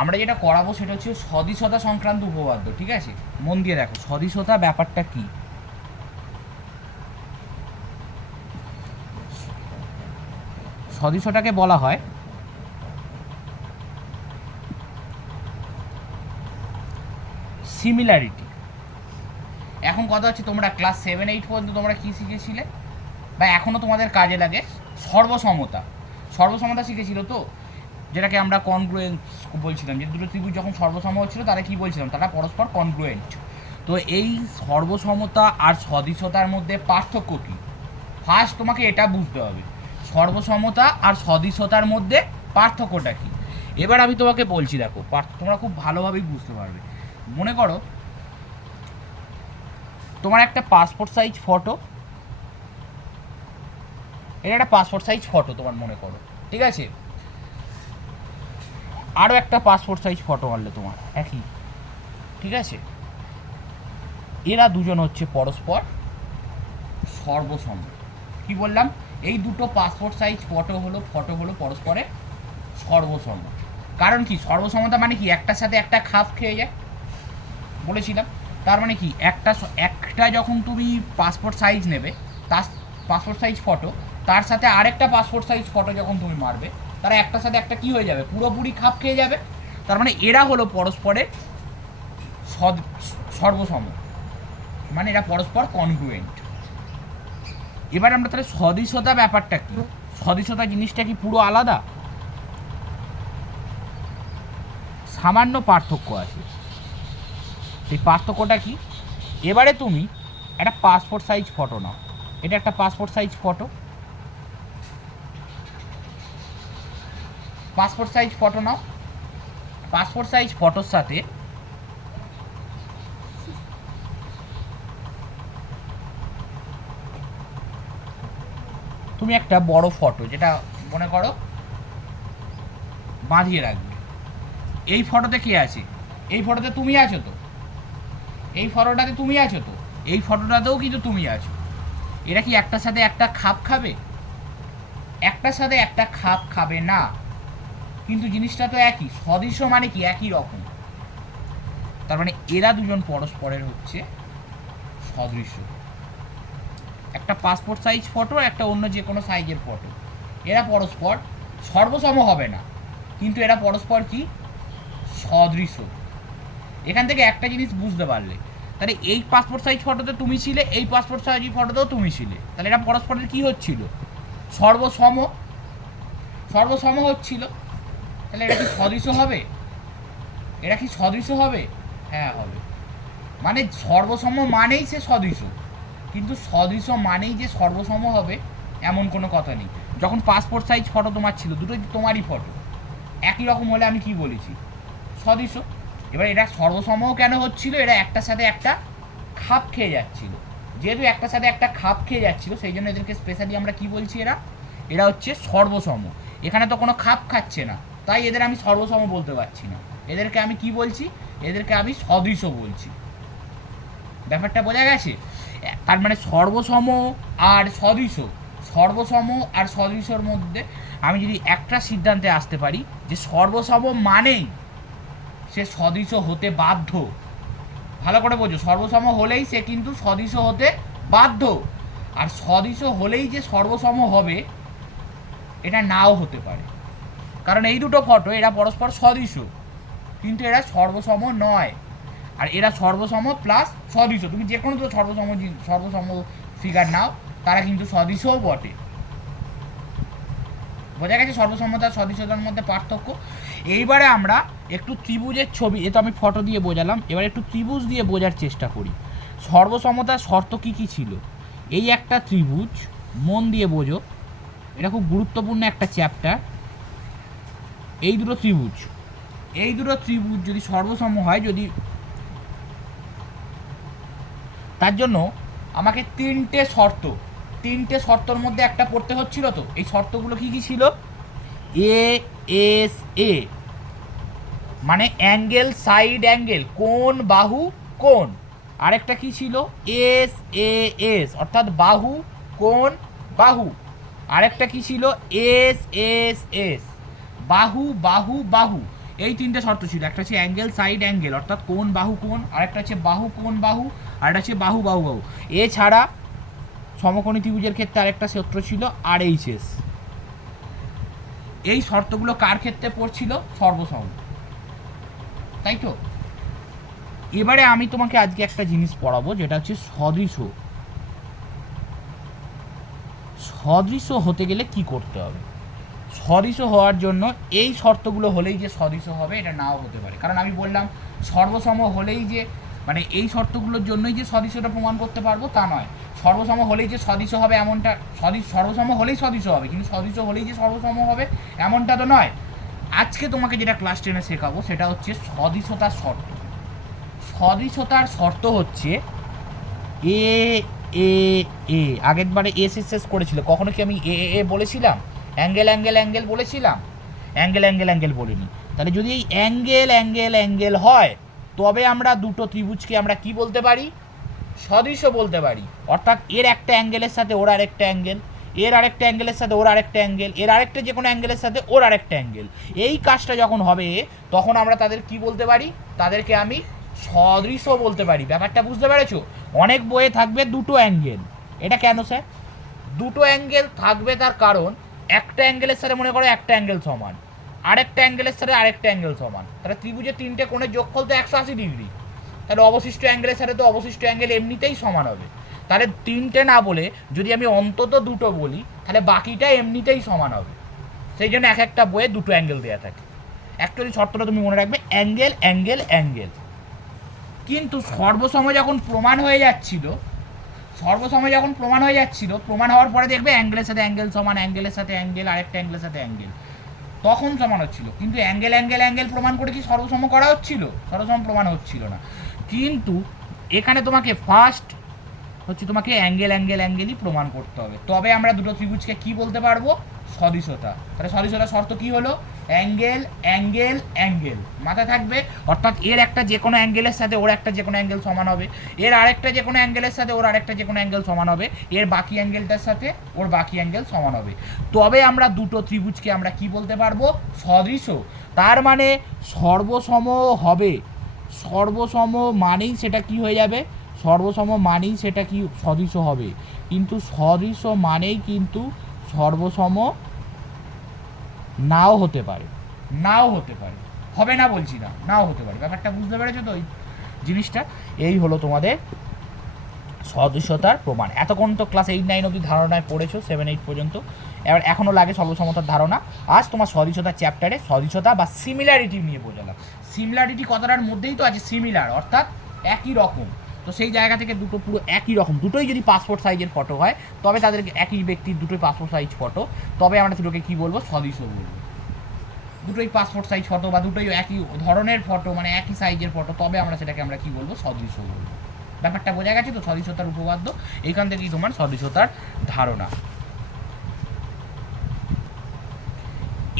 আমরা যেটা করাবো সেটা হচ্ছে সদিশতা সংক্রান্ত উপপাদ্য, ঠিক আছে? মন দিয়ে দেখো সদিশতা ব্যাপারটা কি। সদিশটাকে বলা হয় সিমিলারিটি। এখন কথা হচ্ছে তোমরা ক্লাস 7-8 পর্যন্ত তোমরা কী শিখেছিলে বা এখনও তোমাদের কাজে লাগে? সর্বসমতা। সর্বসমতা শিখেছিল তো, যেটাকে আমরা কনগ্রুয়েন্স বলছিলাম, যে দুটো ত্রিভুজ যখন সর্বসম হচ্ছিল তারা কী বলছিলাম, তারা পরস্পর কনগ্রুয়েন্ট। তো এই সর্বসমতা আর সদিশতার মধ্যে পার্থক্য কী? ফার্স্ট তোমাকে এটা বুঝতে হবে, সর্বসমতা আর সদিশতার মধ্যে পার্থক্যটা কী। এবার আমি তোমাকে বলছি, দেখো তোমরা খুব ভালোভাবেই বুঝতে পারবে। মনে করো তোমার একটা পাসপোর্ট সাইজ ফটো, এটা একটা পাসপোর্ট সাইজ ফটো তোমার, মনে করো, ঠিক আছে? আরও একটা পাসপোর্ট সাইজ ফটো আনলে তোমার একই, ঠিক আছে? এরা দুজন হচ্ছে পরস্পর সর্বসম। কি বললাম? এই দুটো পাসপোর্ট সাইজ ফটো হলো পরস্পরের সর্বসম। কারণ কি? সর্বসমতা মানে কি? একটার সাথে একটা খাপ খেয়ে যায় বলেছিলাম। তার মানে কি? একটা যখন তুমি পাসপোর্ট সাইজ নেবে, তার পাসপোর্ট সাইজ ফটো, তার সাথে আরেকটা পাসপোর্ট সাইজ ফটো যখন তুমি মারবে, তারা একটার সাথে একটা কি হয়ে যাবে? পুরোপুরি খাপ খেয়ে যাবে। তার মানে এরা হলো পরস্পরের সর্বসম, মানে এরা পরস্পর কনগ্রুয়েন্ট। এবার আমরা তাহলে সদিশতা ব্যাপারটা কি? সদিশতা জিনিসটা কি পুরো আলাদা? সামান্য পার্থক্য আছে। সেই পার্থক্যটা কি? এবারে তুমি একটা পাসপোর্ট সাইজ ফটো নাও, এটা একটা passport size photo, passport size photo নাও। পাসপোর্ট সাইজ ফটোর সাথে তুমি একটা বড় ফটো, যেটা মনে করো বাঁধিয়ে রাখবে। এই ফটোতে কে আছে? এই ফটোতে তুমি আছো তো, এই ফটোটাতে তুমি আছো তো, এই ফটোটাতেও কিন্তু তুমি আছো। এরা কি একটার সাথে একটা খাপ খাবে? একটার সাথে একটা খাপ খাবে না। কিন্তু জিনিসটা তো একই, সদৃশ্য মানে কি? একই রকম। তার মানে এরা দুজন পরস্পরের হচ্ছে সদৃশ্য। একটা পাসপোর্ট সাইজ ফটো, একটা অন্য যে কোনো সাইজের ফটো, এরা পরস্পর সর্বসম হবে না, কিন্তু এরা পরস্পর কি? সদৃশ্য। এখান থেকে একটা জিনিস বুঝতে পারলে, তাহলে এই পাসপোর্ট সাইজ ফটোতে তুমি ছিলে, এই পাসপোর্ট সাইজ ফটোতেও তুমি ছিলে, তাহলে এরা পরস্পরের কি হচ্ছিল? সর্বসম। সর্বসম হচ্ছিল। তাহলে এটা কি সদৃশ্য হবে? এরা কি সদৃশ্য হবে? হ্যাঁ হবে। মানে সর্বসম মানেই সে সদৃশ্য, কিন্তু সদৃশ্য মানেই যে সর্বসম হবে এমন কোনো কথা নেই। যখন পাসপোর্ট সাইজ ফটো তোমার ছিল, দুটোই তোমারই ফটো, একই রকম হলে আমি কি বলেছি? সদৃশ্য। এবার এরা সর্বসমও কেন হচ্ছিল? এরা একটার সাথে একটা খাপ খেয়ে যাচ্ছিল। যেহেতু একটার সাথে একটা খাপ খেয়ে যাচ্ছিল, সেই জন্য এদেরকে স্পেশালি আমরা কি বলছি? এরা হচ্ছে সর্বসম। এখানে তো কোনো খাপ খাচ্ছে না, তাই এদের আমি সর্বসম বলতে পারছি না। এদেরকে আমি কি বলছি? এদেরকে আমি সদৃশ্য বলছি। ব্যাপারটা বোঝা গেছে? তার মানে সর্বসম আর সদৃশ্য, সর্বসম আর সদৃশ্যর মধ্যে আমি যদি একটা সিদ্ধান্তে আসতে পারি যে সর্বসম মানেই সে সদৃশ্য হতে বাধ্য। ভালো করে বোঝো, সর্বসম হলেই সে কিন্তু সদৃশ্য হতে বাধ্য। আর সদৃশ্য হলেই যে সর্বসম হবে এটা নাও হতে পারে। কারণ এই দুটো ফটো এরা পরস্পর সদৃশ্য, কিন্তু এরা সর্বসম নয়। আর এরা সর্বসম প্লাস সদৃশ্য, তুমি যে কোনো তো সর্বসম ফিগার নাও, তারা কিন্তু সদৃশ্যও বটে। বোঝা গেছে সর্বসমতা সদৃশ্যতার মধ্যে পার্থক্য? এইবারে আমরা একটু ত্রিভুজের ছবি, এ তো আমি ফটো দিয়ে বোঝালাম, এবার একটু ত্রিভুজ দিয়ে বোঝার চেষ্টা করি। সর্বসমতার শর্ত কী কী ছিল? এই একটা ত্রিভুজ, মন দিয়ে বোঝো, এটা খুব গুরুত্বপূর্ণ একটা চ্যাপ্টার। এই দুটো ত্রিভুজ, এই দুটো ত্রিভুজ যদি সর্বসম হয়, যদি, তার জন্য আমাকে তিনটে শর্তর মধ্যে একটা পড়তে হচ্ছিল। তো এই শর্তগুলো কী কী ছিল? এ এস এ মানে অ্যাঙ্গেল, সাইড অ্যাঙ্গেল, কোণ, বাহু, কোণ। আরেকটা কি ছিল? এস এ এস অর্থাৎ বাহু, কোণ, বাহু। আরেকটা কি ছিল? এস এস এস বাহু, বাহু, বাহু। এই তিনটে শর্ত ছিল, একটা হচ্ছে অ্যাঙ্গেল সাইড অ্যাঙ্গেল অর্থাৎ কোণ বাহু কোণ, আরেকটা হচ্ছে বাহু কোণ বাহু, আর একটা হচ্ছে বাহু বাহু বাহু। এছাড়া সমকোণী ত্রিভুজের ক্ষেত্রে আরেকটা সূত্র ছিল RHS। এই শর্তগুলো কার ক্ষেত্রে পড়ছিল? সর্বসম, তাই তো। এবারে আমি তোমাকে আজকে একটা জিনিস পড়াবো যেটা হচ্ছে সদৃশ। সদৃশ হতে গেলে কি করতে হবে? সদৃশ হওয়ার জন্য এই শর্তগুলো হলেই যে সদৃশ হবে এটা নাও হতে পারে, কারণ আমি বললাম সর্বসম হলেই যে মানে এই শর্তগুলোর জন্যই যে সদৃশটা প্রমাণ করতে পারবো তা নয়। সর্বসম হলেই যে সদৃশ হবে এমনটা, সর্বসম হলেই সদৃশ হবে, কিন্তু সদৃশ হলেই যে সর্বসম হবে এমনটা তো নয়। আজকে তোমাকে যেটা ক্লাস 10-এ শেখাবো সেটা হচ্ছে সদৃশতার শর্ত। সদৃশতার শর্ত হচ্ছে এ এ এ। আগের বারে এস এস এস করেছিল, কখনো কি আমি এ এ বলেছিলাম? অ্যাঙ্গেল অ্যাঙ্গেল অ্যাঙ্গেল বলেছিলাম? অ্যাঙ্গেল অ্যাঙ্গেল অ্যাঙ্গেল বলিনি। তাহলে যদি এই অ্যাঙ্গেল অ্যাঙ্গেল অ্যাঙ্গেল হয় তবে আমরা দুটো ত্রিভুজকে আমরা কি বলতে পারি? সদৃশ বলতে পারি। অর্থাৎ এর একটা অ্যাঙ্গেলের সাথে ওর আরেকটা অ্যাঙ্গেল, এর আরেকটা অ্যাঙ্গেলের সাথে ওর আরেকটা অ্যাঙ্গেল, এর আরেকটা যে কোনো অ্যাঙ্গেলের সাথে ওর আরেকটা অ্যাঙ্গেল। এই কাজটা যখন হবে তখন আমরা তাদের কি বলতে পারি? তাদেরকে আমি সদৃশ বলতে পারি। ব্যাপারটা বুঝতে পেরেছো? অনেক বইয়ে থাকবে দুটো অ্যাঙ্গেল। এটা কেন স্যার? দুটো অ্যাঙ্গেল থাকবে তার কারণ একটা অ্যাঙ্গেলের সাথে মনে করো একটা অ্যাঙ্গেল সমান, আরেকটা অ্যাঙ্গেলের সাথে আরেকটা অ্যাঙ্গেল সমান। তাহলে ত্রিভুজের তিনটে কোণের যোগফল তো 180 ডিগ্রি। তাহলে অবশিষ্ট অ্যাঙ্গেলের সাথে তো অবশিষ্ট অ্যাঙ্গেল এমনিতেই সমান হবে। তাহলে তিনটে না বলে যদি আমি অন্তত দুটো বলি তাহলে বাকিটা এমনিতেই সমান হবে। সেই জন্য এক একটা বইয়ে দুটো অ্যাঙ্গেল দেওয়া থাকে। অ্যাকচুয়ালি শর্তটা তুমি মনে রাখবে অ্যাঙ্গেল অ্যাঙ্গেল অ্যাঙ্গেল। কিন্তু সর্বসম যখন প্রমাণ হয়ে যাচ্ছিল, প্রমাণ হওয়ার পরে দেখবে অ্যাঙ্গেলের সাথে অ্যাঙ্গেল সমান, অ্যাঙ্গেলের সাথে অ্যাঙ্গেল, আরেকটা অ্যাঙ্গেলের সাথে অ্যাঙ্গেল, তখন সমান হচ্ছিল। কিন্তু অ্যাঙ্গেল অ্যাঙ্গেল অ্যাঙ্গেল প্রমাণ করে কি সর্বসম করা হচ্ছিল? সর্বসম প্রমাণ হচ্ছিল না। কিন্তু এখানে তোমাকে ফার্স্ট হচ্ছে তোমাকে অ্যাঙ্গেল অ্যাঙ্গেল অ্যাঙ্গেলই প্রমাণ করতে হবে, তবে আমরা দুটো ত্রিভুজকে কি বলতে পারবো? সদৃশতা। তাহলে সদৃশতার শর্ত কি হলো? অ্যাঙ্গেল অ্যাঙ্গেল অ্যাঙ্গেল, মাথায় থাকবে। অর্থাৎ এর একটা যে কোনো অ্যাঙ্গেলের সাথে ওর একটা যে কোনো অ্যাঙ্গেল সমান হবে, এর আরেকটা যে কোনো অ্যাঙ্গেলের সাথে ওর আরেকটা যে কোনো অ্যাঙ্গেল সমান হবে, এর বাকি অ্যাঙ্গেলটার সাথে ওর বাকি অ্যাঙ্গেল সমান হবে। তবে আমরা দুটো ত্রিভুজকে আমরা কি বলতে পারবো? সদৃশ। তার মানে সর্বসম হবে। সর্বসম মানেই সেটা কি হয়ে যাবে? সর্বসম মানেই সেটা কি সদৃশ হবে। কিন্তু সদৃশ মানেই কিন্তু সর্বসম নাও হতে পারে, নাও হতে পারে, হবে না বলছি না, নাও হতে পারে। ব্যাপারটা বুঝতে পেরেছো তো? ওই জিনিসটা এই হলো তোমাদের সদৃশতার প্রমাণ। এতক্ষণ তো ক্লাস 8-9 অবধি ধারণায় পড়েছো, 7-8 পর্যন্ত। এবার এখনও লাগে সর্বসমতার ধারণা। আজ তোমার সদৃশতার চ্যাপ্টারে সদৃশতা বা সিমিলারিটি নিয়ে বোঝালাম। সিমিলারিটি কথাটার মধ্যেই তো আছে সিমিলার, অর্থাৎ একই রকম। তো সেই জায়গা থেকে দুটো পুরো একই রকম, দুটোই যদি পাসপোর্ট সাইজের ফটো হয় তবে তাদেরকে একই ব্যক্তির দুটোই পাসপোর্ট সাইজ ফটো, তবে আমরা দুটোকে কী বলবো? সদৃশ বলবো। দুটোই পাসপোর্ট সাইজ ফটো বা দুটোই একই ধরনের ফটো, মানে একই সাইজের ফটো, তবে আমরা সেটাকে আমরা কী বলবো? সদৃশ বলবো। ব্যাপারটা বোঝা গেছে তো? সদৃশতার উপপাদ্য এইখান থেকেই তোমার সদৃশতার ধারণা।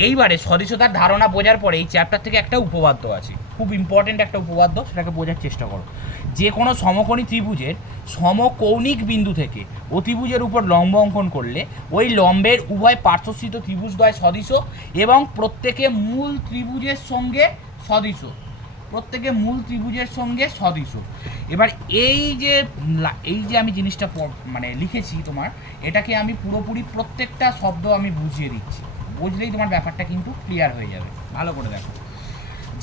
এইবারে সদৃশতার ধারণা বোঝার পরে এই চ্যাপ্টার থেকে একটা উপপাদ্য আছে, খুব ইম্পর্টেন্ট একটা উপপাদ্য, সেটাকে বোঝার চেষ্টা করো। যে কোনো সমকোণী ত্রিভুজের সমকৌণিক বিন্দু থেকে অতিভুজের উপর লম্ব অঙ্কন করলে ওই লম্বের উভয় পার্শ্বস্থিত ত্রিভুজদ্বয় সদৃশ এবং প্রত্যেকে মূল ত্রিভুজের সঙ্গে সদৃশ। প্রত্যেকে মূল ত্রিভুজের সঙ্গে সদৃশ। এবার এই যে আমি জিনিসটা মানে লিখেছি তোমার, এটাকে আমি পুরোপুরি প্রত্যেকটা শব্দ আমি বুঝিয়ে দিচ্ছি, বুঝলেই তোমার ব্যাপারটা কিন্তু ক্লিয়ার হয়ে যাবে। ভালো করে দেখো,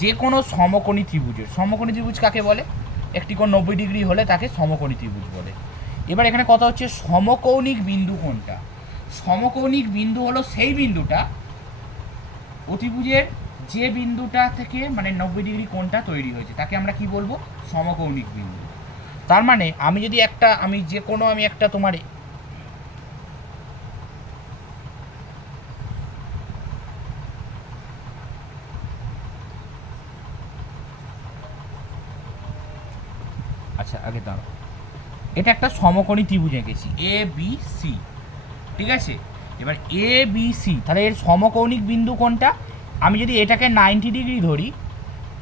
যে কোনো সমকোণী ত্রিভুজের, সমকোণী ত্রিভুজ কাকে বলে? একটি কোণ 90 ডিগ্রি হলে তাকে সমকোণী ত্রিভুজ বলে। এবার এখানে কথা হচ্ছে সমকৌণিক বিন্দু কোনটা? সমকৌণিক বিন্দু হলো সেই বিন্দুটা অতিভুজের যে বিন্দুটা থেকে মানে 90 ডিগ্রি কোণটা তৈরি হয়েছে তাকে আমরা কি বলবো? সমকৌণিক বিন্দু। তার মানে আমি যদি একটা তোমার আচ্ছা আগে দাঁড়াও, এটা একটা সমকোণী ত্রিভুজ এঁকেছি এ বি সি, ঠিক আছে? এবার এ বি সি, তাহলে এর সমকৌণিক বিন্দু কোনটা? আমি যদি এটাকে 90 ডিগ্রি ধরি,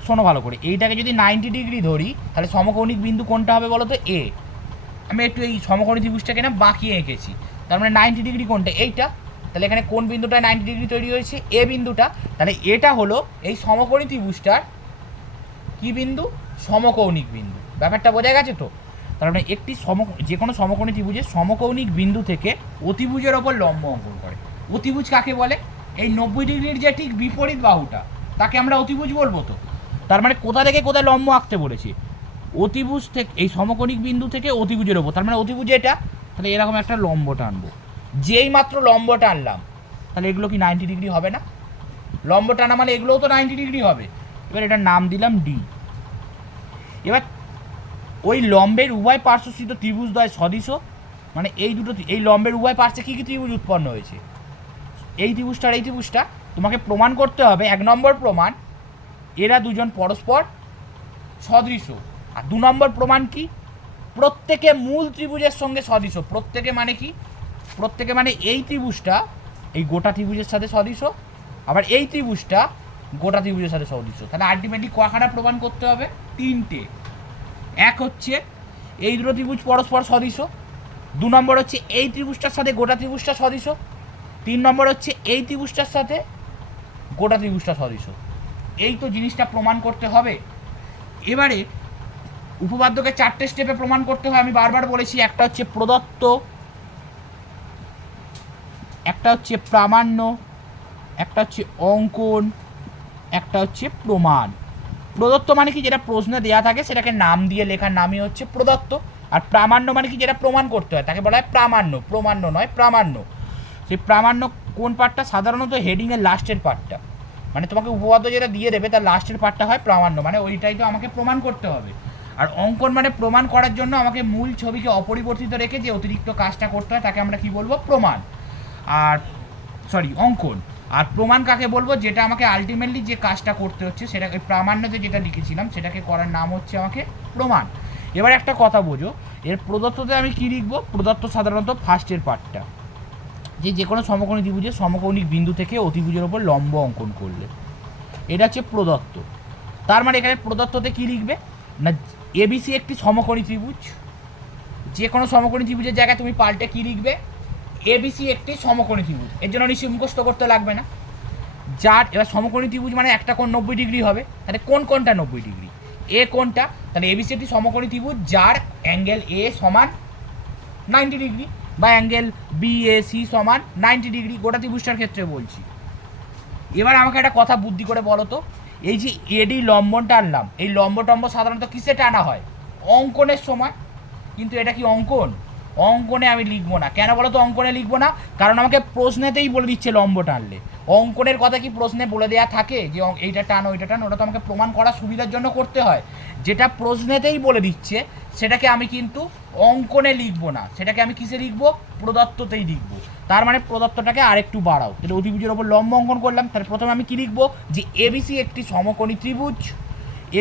শোনো ভালো করে, এইটাকে যদি 90 ডিগ্রি ধরি তাহলে সমকৌণিক বিন্দু কোনটা হবে বলো তো? এ। আমি একটু এই সমকোণী ত্রিভুজটাকে না বাঁকিয়ে এঁকেছি, তার মানে 90 ডিগ্রি কোনটা? এইটা। তাহলে এখানে কোন বিন্দুটা 90 ডিগ্রি তৈরি হয়েছে? এ বিন্দুটা। তাহলে এটা হলো এই সমকোণী ত্রিভুজটার কি বিন্দু? সমকৌণিক বিন্দু। ব্যাপারটা বোঝা গেছে তো? তার মানে একটি যে কোনো সমকোণী ত্রিভুজের সমকৌণিক বিন্দু থেকে অতিভুজের ওপর লম্ব অঙ্কন করে। অতিভুজ কাকে বলে? এই 90 ডিগ্রির যে ঠিক বিপরীত বাহুটা, তাকে আমরা অতিভুজ বলবো তো। তার মানে কোথা থেকে কোথায় লম্ব আঁকতে বলেছি? অতিভুজ থেকে, এই সমকোণিক বিন্দু থেকে অতিভুজের ওপর। তার মানে অতিভুজ এটা, তাহলে এরকম একটা লম্ব টানবো। যেই মাত্র লম্ব টানলাম, তাহলে এগুলো কি 90 ডিগ্রি হবে না? লম্ব টানা মানে এগুলোও তো 90 ডিগ্রি হবে। এবার এটার নাম দিলাম ডি। এবার ওই লম্বের উভয় পার্শ্বস্থিত ত্রিভুজদ্বয় সদিশ, মানে এই দুটো, এই লম্বের উভয় পার্শ্বে কী কী ত্রিভুজ উৎপন্ন হয়েছে? এই ত্রিভুজটা আর এই ত্রিভুজটা। তোমাকে প্রমাণ করতে হবে, 1 নম্বর প্রমাণ, এরা দুজন পরস্পর সদৃশ। আর 2 নম্বর প্রমাণ কি? প্রত্যেকে মূল ত্রিভুজের সঙ্গে সদৃশ। প্রত্যেকে মানে কি? প্রত্যেকে মানে এই ত্রিভুজটা এই গোটা ত্রিভুজের সাথে সদৃশ, আবার এই ত্রিভুজটা গোটা ত্রিভুজের সাথে সদৃশ। তাহলে আলটিমেটলি কখানা প্রমাণ করতে হবে? 3টে। এক হচ্ছে এই দুটো ত্রিভুজ পরস্পর সদৃশ, 2 নম্বর হচ্ছে এই ত্রিভুজটার সাথে গোটা ত্রিভুজটা সদৃশ, 3 নম্বর হচ্ছে এই ত্রিভুজটার সাথে গোটা ত্রিভুজটা সদৃশ। এই তো জিনিসটা প্রমাণ করতে হবে। এবারে উপপাদ্যকে 4টে স্টেপে প্রমাণ করতে হয়। আমি বারবার বলেছি, একটা হচ্ছে প্রদত্ত, একটা হচ্ছে প্রামাণ্য, একটা হচ্ছে অঙ্কন, একটা হচ্ছে প্রমাণ। প্রদত্ত মানে কি? যেটা প্রশ্নে দেওয়া থাকে সেটাকে নাম দিয়ে লেখার নামই হচ্ছে প্রদত্ত। আর প্রামাণ্য মানে কি? যেটা প্রমাণ করতে হয় তাকে বলা হয় প্রামাণ্য। প্রমাণ্য নয়, প্রামাণ্য। সেই প্রামাণ্য কোন পার্টটা? সাধারণত হেডিংয়ের লাস্টের পার্টটা। মানে তোমাকে উপপাদ্য যেটা দিয়ে দেবে তার লাস্টের পার্টটা হয় প্রামাণ্য, মানে ওইটাই তো আমাকে প্রমাণ করতে হবে। আর অঙ্কন মানে প্রমাণ করার জন্য আমাকে মূল ছবিকে অপরিবর্তিত রেখে যে অতিরিক্ত কাজটা করতে হয় তাকে আমরা কি বলবো? প্রমাণ। আর অঙ্কন। আর প্রমাণ কাকে বলবো? যেটা আমাকে আলটিমেটলি যে কাজটা করতে হচ্ছে সেটাকে, প্রামাণ্যতে যেটা লিখেছিলাম সেটাকে করার নাম হচ্ছে আমাকে প্রমাণ। এবার একটা কথা বোঝো, এর প্রদত্ততে আমি কী লিখবো? প্রদত্ত সাধারণত ফার্স্টের পার্টটা, যে কোনো সমকোণী ত্রিভুজের সমকৌণিক বিন্দু থেকে অতিভুজের ওপর লম্ব অঙ্কন করলে, এটা হচ্ছে প্রদত্ত। তার মানে এখানে প্রদত্ততে কী লিখবে না? এবিসি একটি সমকোণী ত্রিভুজ। যে কোনো সমকোণী ত্রিভুজের জায়গায় তুমি পাল্টে কী লিখবে? এবিসি একটি সমকোণী ত্রিভুজ। এর জন্য নিশ্চয়ই মুখস্থ করতে লাগবে না। যার, এবার সমকোণী ত্রিভুজ মানে একটা কোণ 90 ডিগ্রি হবে, তাহলে কোন কোণটা 90 ডিগ্রি? এ কোণটা। তাহলে এবিসি একটি সমকোণী ত্রিভুজ যার অ্যাঙ্গেল এ সমান 90 ডিগ্রি, বা অ্যাঙ্গেল বিএসি সমান 90 ডিগ্রি, গোটা ত্রিভুজটার ক্ষেত্রে বলছি। এবার আমাকে একটা কথা বুদ্ধি করে বলো তো, এই যে এডি লম্ব টানলাম, এই লম্ব টম্ব সাধারণত কিসে টানা হয়? অঙ্কনের সময়। কিন্তু এটা কি অঙ্কন? অঙ্কনে আমি লিখবো না। কেন বলো তো অঙ্কনে লিখবো না? কারণ আমাকে প্রশ্নেতেই বলে দিচ্ছে লম্ব টানলে। অঙ্কনের কথা কি প্রশ্নে বলে দেওয়া থাকে যে এইটা টান ওইটা টান? ওটা তো আমাকে প্রমাণ করার সুবিধার জন্য করতে হয়। যেটা প্রশ্নেতেই বলে দিচ্ছে সেটাকে আমি কিন্তু অঙ্কনে লিখবো না, সেটাকে আমি কিসে লিখবো? প্রদত্ততেই লিখবো। তার মানে প্রদত্তটাকে আরেকটু বাড়াও। তাহলে অতিভুজের ওপর লম্ব অঙ্কন করলাম, তাহলে প্রথমে আমি কি লিখবো? যে এবিসি একটি সমকোণী ত্রিভুজ।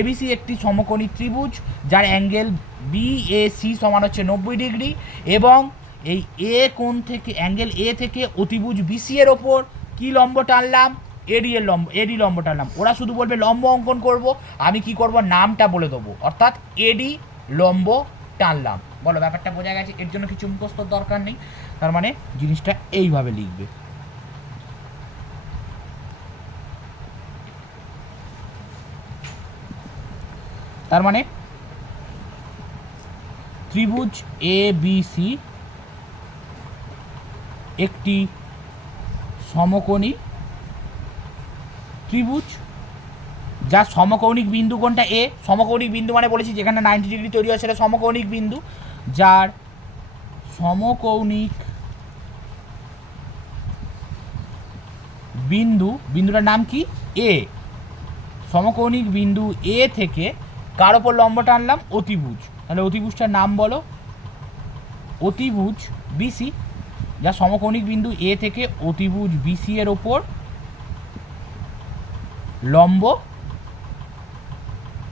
এবিসি একটি সমকোণী ত্রিভুজ যার অ্যাঙ্গেল বিএসি সমান হচ্ছে 90 ডিগ্রি, এবং এই এ কোণ থেকে, অ্যাঙ্গেল এ থেকে অতিভুজ বিসি এর ওপর কি লম্ব টানলাম? এডি লম্ব টানলাম। ওরা শুধু বলবে লম্ব অঙ্কন করব, আমি কি করব? নামটা বলে দেবো, অর্থাৎ এডি লম্ব টানলাম। বলো, ব্যাপারটা বোঝা গেছে? এর জন্য কিছু মুখস্থর দরকার নেই। তার মানে জিনিসটা এইভাবে লিখবে। তার মানে ত্রিভুজ এ বি সি একটি সমকোণী ত্রিভুজ যার সমকৌণিক বিন্দু কোনটা? এ। সমকৌণিক বিন্দু মানে বলেছি যেখানে 90 ডিগ্রি তৈরি হয় সেটা সমকৌণিক বিন্দু। যার সমকৌণিক বিন্দুটার নাম কি? এ। সমকৌণিক বিন্দু এ থেকে কার ওপর লম্ব টানলাম? অতিভুজ। তাহলে অতিভুজটার নাম বলো? অতিভুজ বিসি। যা সমকৌণিক বিন্দু এ থেকে অতিভুজ বিসি এর ওপর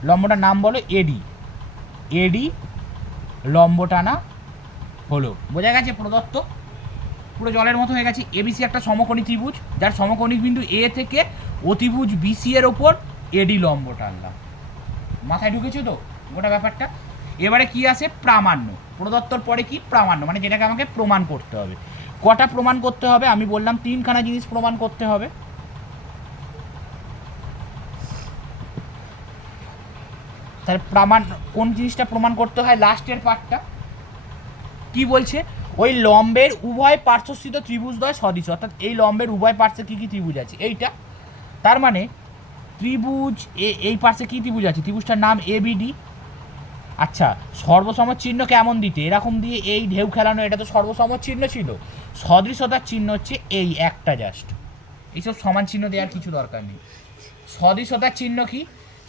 লম্বটার নাম বলো এডি। এডি লম্ব টানা হলো। বোঝা গেছে? প্রদত্ত পুরো জলের মতো হয়ে গেছে। এবিসি একটা সমকোণী ত্রিভুজ যার সমকৌণিক বিন্দু এ থেকে অতিভুজ বিসি এর ওপর এডি লম্ব টানলাম। মাথায় ঢুকেছে তো গোটা ব্যাপারটা? এবারে কি আসে? প্রামাণ্য। প্রদত্তর পরে কি? প্রামাণ্য, মানে যেটাকে আমাকে প্রমাণ করতে হবে। কটা প্রমাণ করতে হবে? আমি বললাম 3খানা জিনিস প্রমাণ করতে হবে। তাহলে প্রমাণ কোন জিনিসটা প্রমাণ করতে হয়? লাস্টের পার্টটা কি বলছে? ওই লম্বের উভয় পার্শ্বস্থিত ত্রিভুজদ্বয় সদৃশ, অর্থাৎ এই লম্বের উভয় পার্শ্বে কী কী ত্রিভুজ আছে এইটা। তার মানে ত্রিভুজ এই পার্শ্বে কী ত্রিভুজ আছে? ত্রিভুজটার নাম এবিডি। আচ্ছা, সর্বসম চিহ্ন কেমন দিতে? এরকম দিয়ে এই ঢেউ খেলানো, এটা তো সর্বসম চিহ্ন ছিল। সদৃশতার চিহ্ন হচ্ছে এই একটা জাস্ট, এইসব সমান চিহ্ন দেওয়ার কিছু দরকার নেই। সদৃশতার চিহ্ন কি?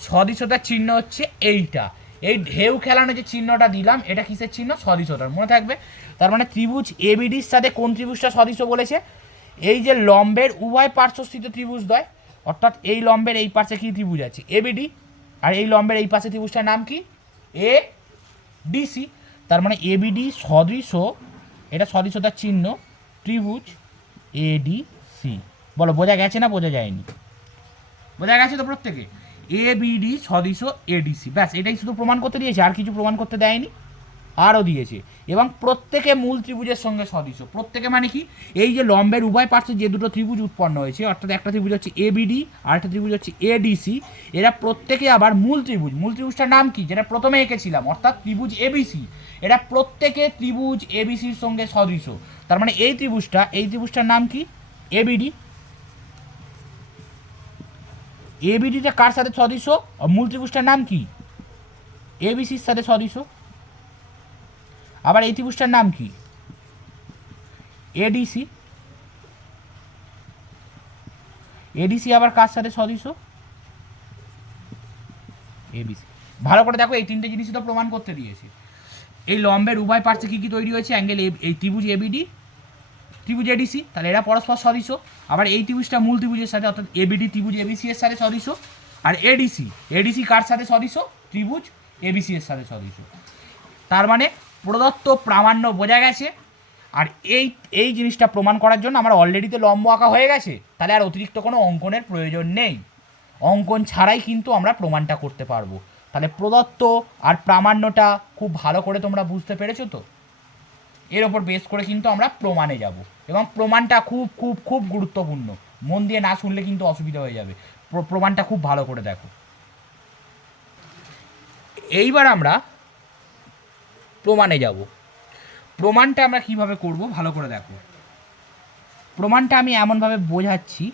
সদৃশতার চিহ্ন হচ্ছে এইটা, এই ঢেউ খেলানো যে চিহ্নটা দিলাম এটা কিসের চিহ্ন? সদৃশতার, মনে থাকবে। তার মানে ত্রিভুজ এবিডির সাথে কোন ত্রিভুজটা সদৃশ বলেছে? এই যে লম্বের উভয় পার্শ্বস্থিত ত্রিভুজদ্বয়, অর্থাৎ এই লম্বের এই পাশে কি ত্রিভুজ আছে? এবিডি। আর এই লম্বের এই পাশে ত্রিভুজটার নাম কি? এ ডিসি। তার মানে এবিডি সদৃশ, এটা সদৃশতার চিহ্ন ত্রিভুজ এডিসি। বলো বোঝা গেছে না বোঝা যায়নি? বোঝা গেছে তো প্রত্যেকে? এবিডি সদৃশ এডিসি, ব্যাস এটাই শুধু প্রমাণ করতে দিয়েছে, আর কিছু প্রমাণ করতে দেয়নি। আরও দিয়েছে এবং প্রত্যেকে মূল ত্রিভুজের সঙ্গে সদৃশ। প্রত্যেকে মানে কি? এই যে লম্বের উভয় পার্শ্বে যে দুটো ত্রিভুজ উৎপন্ন হয়েছে, অর্থাৎ একটা ত্রিভুজ হচ্ছে এবিডি আর একটা ত্রিভুজ হচ্ছে এডিসি, এরা প্রত্যেকে আবার মূল ত্রিভুজ। মূল ত্রিভুজটার নাম কি? যেটা প্রথমে এঁকেছিলাম, অর্থাৎ ত্রিভুজ এবিসি। এরা প্রত্যেকে ত্রিভুজ এবিসির সঙ্গে সদৃশ। তার মানে এই ত্রিভুজটার নাম কি? এবিডি। এবিডিটা কার সাথে সদৃশ? মূল ত্রিভুজটার নাম কি? এবিসির সাথে সদৃশ। আবার এই ত্রিভুজটার নাম কি? এডিসি। এডিসি আবার কার সাথে সদৃশ? এবিসি। ভালো করে দেখো, এই তিনটে জিনিসই তো প্রমাণ করতে দিয়েছে। এই লম্বের উভয় পার্শ্বে কী কী তৈরি হয়েছে? অ্যাঙ্গেল এই ত্রিভুজ এবিডি, ত্রিভুজ এডিসি, তাহলে এরা পরস্পর সদৃশ। আবার এই ত্রিভুজটা মূল ত্রিভুজের সাথে, অর্থাৎ এবিডি ত্রিভুজ এবিসি এর সাথে সদৃশ। আর এডিসি কার সাথে সদৃশ? ত্রিভুজ এবিসি এর সাথে সদৃশ। তার মানে প্রদত্ত প্রামাণ্য বোঝা গেছে। আর এই জিনিসটা প্রমাণ করার জন্য আমার অলরেডি তো লম্ব আঁকা হয়ে গেছে, তাহলে আর অতিরিক্ত কোনো অঙ্কনের প্রয়োজন নেই। অঙ্কন ছাড়াই কিন্তু আমরা প্রমাণটা করতে পারবো। তাহলে প্রদত্ত আর প্রামাণ্যটা খুব ভালো করে তোমরা বুঝতে পেরেছো তো? এর ওপর বেস করে কিন্তু আমরা প্রমাণে যাব, এবং প্রমাণটা খুব খুব খুব গুরুত্বপূর্ণ। মন দিয়ে না শুনলে কিন্তু অসুবিধা হয়ে যাবে। প্রমাণটা খুব ভালো করে দেখো। এইবার আমরা প্রমাণে যাব। প্রমাণটা আমরা কিভাবে করব ভালো করে দেখো। প্রমাণটা আমি এমনভাবে বোঝাচ্ছি,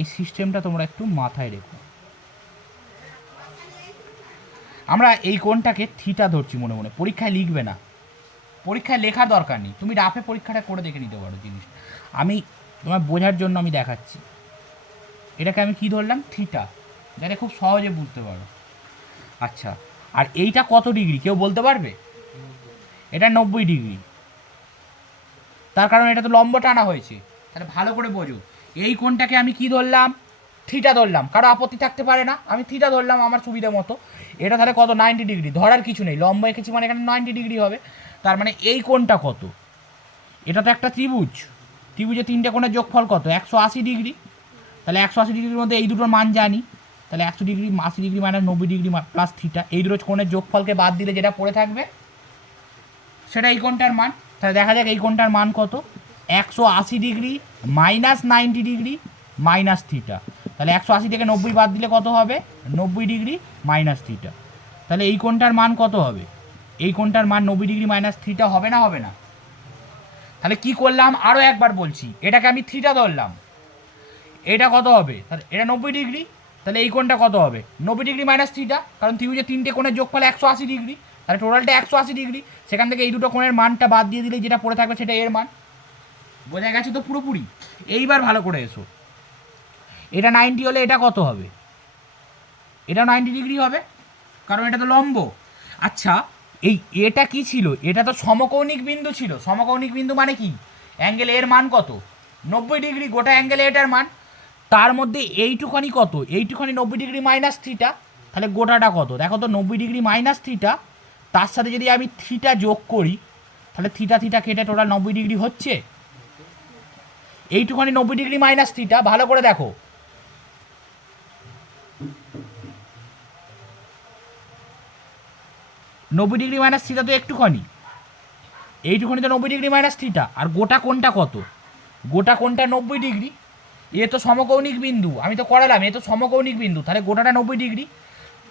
এই সিস্টেমটা তোমরা একটু মাথায় রেখো। আমরা এই কোণটাকে থিটা ধরছি মনে মনে, পরীক্ষায় লিখবে না, পরীক্ষায় লেখার দরকার নেই, তুমি রাফে পরীক্ষাটা করে দেখে নিতে পারো জিনিস। আমি তোমার বোঝার জন্য আমি দেখাচ্ছি। এটাকে আমি কি ধরলাম? থিটা, যাতে খুব সহজে বুঝতে পারো। আচ্ছা, আর এইটা কত ডিগ্রি কেউ বলতে পারবে? এটা 90 ডিগ্রি। তার কারণ এটা তো লম্ব টানা হয়েছে। তাহলে ভালো করে বোঝো, এই কোণটাকে আমি কি ধরলাম? থিটা ধরলাম। কারো আপত্তি থাকতে পারে না, আমি থিটা ধরলাম আমার সুবিধা মতো। এটা তাহলে কত? 90 ডিগ্রি। ধরার কিছু নেই, লম্ব এঁকেছি মানে এখানে 90 ডিগ্রি হবে। তার মানে এই কোণটা কত? এটা তো একটা ত্রিভুজ, ত্রিভুজে তিনটে কোণের যোগফল কত? 180 ডিগ্রি। তাহলে 180 ডিগ্রির মধ্যে এই দুটোর মান জানি, তাহলে 100 degree 80 degree minus 90 degree plus theta, এই দুটো কোণের যোগফলকে বাদ দিলে যেটা পড়ে থাকবে সেটা এই কোণটার মান। তাহলে দেখা যাক এই কোণটার মান কত? 180 degree minus 90 degree minus theta. তাহলে 180 থেকে 90 বাদ দিলে কত হবে? 90 ডিগ্রি মাইনাস থিটা। তাহলে এই কোণটার মান কত হবে? এই কোণটার মান 90 ডিগ্রি মাইনাস থিটা হবে না? হবে না? তাহলে কি করলাম আরও একবার বলছি, এটাকে আমি থিটা ধরলাম, এটা কত হবে? তাহলে এটা 90 ডিগ্রি, তাহলে এই কোণটা কত হবে? 90 ডিগ্রি মাইনাস থিটা, কারণ ত্রিভুজের তিনটে কোণের যোগফল 180 ডিগ্রি, তাহলে টোটালটা 180 ডিগ্রি। সেখান থেকে এই দুটো কোণের মানটা বাদ দিয়ে দিলে যেটা পড়ে থাকবে সেটা এর মান। বোঝা গেছে তো পুরোপুরি? এইবার ভালো করে এসো, এটা 90 হলে এটা কত হবে? এটা 90 ডিগ্রি হবে, কারণ এটা তো লম্ব। আচ্ছা, এটা কি ছিল? এটা তো সমকৌণিক বিন্দু ছিল। সমকৌণিক বিন্দু মানে কি? অ্যাঙ্গেল এর মান কত? 90 ডিগ্রি, গোটা অ্যাঙ্গেল এটার মান। তার মধ্যে এইটুখানি কত? এইটুখানি 90 ডিগ্রি মাইনাস থিটা। তাহলে গোটাটা কত? দেখো তো, 90 ডিগ্রি মাইনাস থিটা, তার সাথে যদি আমি থিটা যোগ করি, তাহলে থিটা থিটা কেটে টোটাল 90 ডিগ্রি হচ্ছে। এইটুখানি 90 ডিগ্রি মাইনাস থিটা, ভালো করে দেখো। 90 ডিগ্রি মাইনাস থিটা তো একটুখানি, এইটুকুনি তো 90 ডিগ্রি মাইনাস থিটা, আর গোটা কোণটা কত? গোটা কোণটা 90 ডিগ্রি। এ তো সমকৌণিক বিন্দু, আমি তো করালাম, এ তো সমকৌণিক বিন্দু, তাহলে গোটাটা 90 ডিগ্রি।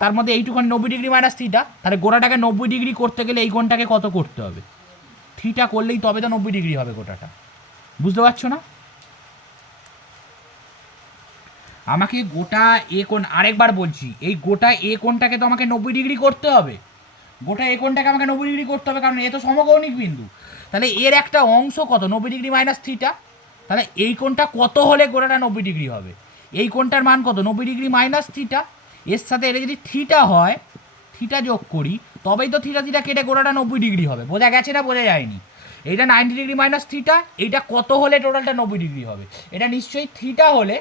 তার মধ্যে এইটুখানি 90 ডিগ্রি মাইনাস থিটা, তাহলে গোটাটাকে 90 ডিগ্রি করতে গেলে এই কোণটাকে কত করতে হবে? থিটা করলেই তবে তো 90 ডিগ্রি হবে গোটাটা। বুঝতে পারছো না? আমাকে গোটা এ কোণ, আরেকবার বলছি, এই গোটা এ কোণটাকে তো আমাকে 90 ডিগ্রি করতে হবে। গোটা এ কোণটাকে আমাকে 90 ডিগ্রি করতে হবে, কারণ এ তো সমকৌণিক বিন্দু। তাহলে এর একটা অংশ কত? 90 ডিগ্রি মাইনাস থিটা। তাহলে এই কোণটা কত হলে গোটাটা 90 ডিগ্রি হবে? এই কোণটার মান কত? 90 ডিগ্রি মাইনাস থিটা। এর সাথে এটা যদি থিটা হয়, থিটা যোগ করি, তবেই তো থিটা থিটা কেটে গোটাটা 90 ডিগ্রি হবে। বোঝা গেছে না বোঝা যায়নি? এইটা 90 ডিগ্রি মাইনাস থিটা, এইটা কত হলে টোটালটা 90 ডিগ্রি হবে? এটা নিশ্চয়ই থিটা হলে